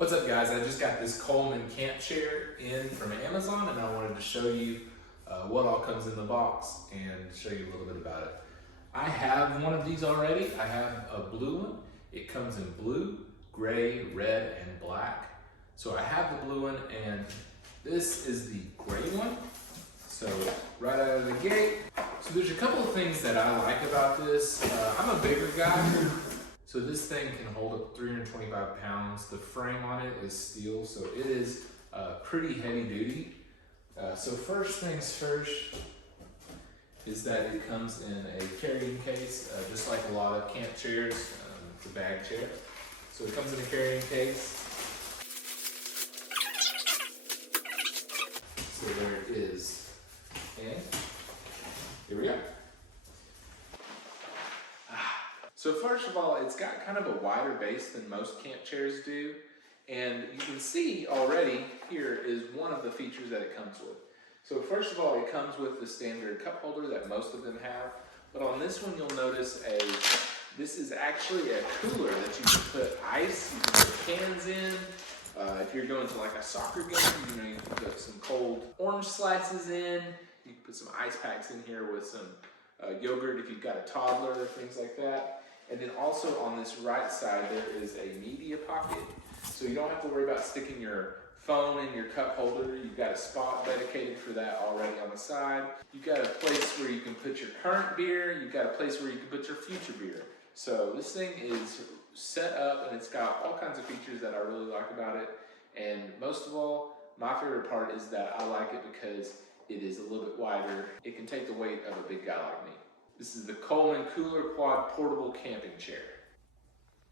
What's up guys, I just got this Coleman camp chair in from Amazon and I wanted to show you what all comes in the box and show you a little bit about it. I have one of these already. I have a blue one. It comes in blue, gray, red, and black. So I have the blue one and this is the gray one. So right out of the gate. So there's a couple of things that I like about this. I'm a bigger guy. So this thing can hold up 325 pounds. The frame on it is steel, so it is pretty heavy duty. So first things first is that it comes in a carrying case, just like a lot of camp chairs. It's a bag chair. So it comes in a carrying case. So there it is. And here we go. So first of all, it's got kind of a wider base than most camp chairs do. And you can see already here is one of the features that it comes with. So first of all, it comes with the standard cup holder that most of them have. But on this one, you'll notice this is actually a cooler that you can put ice, you can put cans in. If you're going to like a soccer game, you can put some cold orange slices in. You can put some ice packs in here with some yogurt if you've got a toddler, things like that. And then also on this right side, there is a media pocket. So you don't have to worry about sticking your phone in your cup holder. You've got a spot dedicated for that already on the side. You've got a place where you can put your current beer. You've got a place where you can put your future beer. So this thing is set up and it's got all kinds of features that I really like about it. And most of all, my favorite part is that I like it because it is a little bit wider. It can take the weight of a big guy like me. This is the Coleman Cooler Quad Portable Camping Chair.